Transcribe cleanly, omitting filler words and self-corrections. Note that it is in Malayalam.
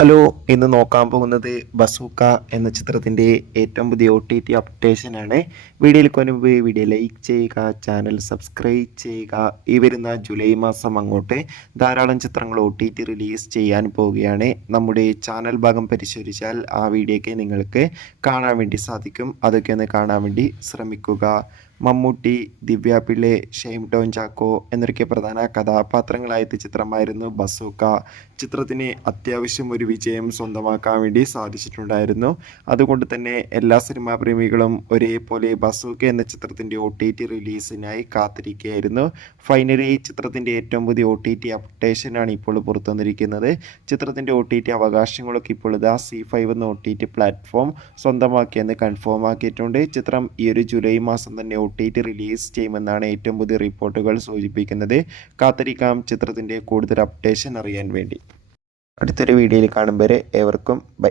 ഹലോ, ഇന്ന് നോക്കാൻ പോകുന്നത് ബസൂക്ക എന്ന ചിത്രത്തിൻ്റെ ഏറ്റവും പുതിയ OTT അപ്ഡേഷനാണ്. വീഡിയോയിൽ മുൻപ് വീഡിയോ ലൈക്ക് ചെയ്യുക, ചാനൽ സബ്സ്ക്രൈബ് ചെയ്യുക. ഈ വരുന്ന ജൂലൈ മാസം അങ്ങോട്ട് ധാരാളം ചിത്രങ്ങൾ OTT റിലീസ് ചെയ്യാൻ പോവുകയാണ്. നമ്മുടെ ചാനൽ ഭാഗം പരിശോധിച്ചാൽ ആ വീഡിയോയ്ക്ക് നിങ്ങൾക്ക് കാണാൻ വേണ്ടി സാധിക്കും. അതൊക്കെ ഒന്ന് കാണാൻ വേണ്ടി ശ്രമിക്കുക. മമ്മൂട്ടി, ദിവ്യ പിള്ളെ, ഷെയ്ൻ ടോം ചാക്കോ എന്നൊക്കെ പ്രധാന കഥാപാത്രങ്ങളായ ചിത്രമായിരുന്നു ബസൂക്ക. ചിത്രത്തിന് അത്യാവശ്യം ഒരു വിജയം സ്വന്തമാക്കാൻ വേണ്ടി സാധിച്ചിട്ടുണ്ടായിരുന്നു. അതുകൊണ്ട് തന്നെ എല്ലാ സിനിമാ പ്രേമികളും ഒരേപോലെ ബസൂക്ക എന്ന ചിത്രത്തിൻ്റെ OTT റിലീസിനായി കാത്തിരിക്കുകയായിരുന്നു. ഫൈനലി ചിത്രത്തിൻ്റെ ഏറ്റവും പുതിയ OTT അപ്ഡേഷനാണ് ഇപ്പോൾ പുറത്തു വന്നിരിക്കുന്നത്. ചിത്രത്തിൻ്റെ OTT അവകാശങ്ങളൊക്കെ ഇപ്പോൾ C5 എന്ന OTT പ്ലാറ്റ്ഫോം സ്വന്തമാക്കിയെന്ന് കൺഫേം ആക്കിയിട്ടുണ്ട്. ചിത്രം ഈ ഒരു ജൂലൈ മാസം തന്നെ OTT റിലീസ് ചെയ്യുമെന്നാണ് ഏറ്റവും പുതിയ റിപ്പോർട്ടുകൾ സൂചിപ്പിക്കുന്നത്. കാത്തിരിക്കാം ചിത്രത്തിൻ്റെ കൂടുതൽ അപ്ഡേഷൻ അറിയാൻ വേണ്ടി. അടുത്തൊരു വീഡിയോയിൽ കാണും വരെ ഏവർക്കും ബൈ.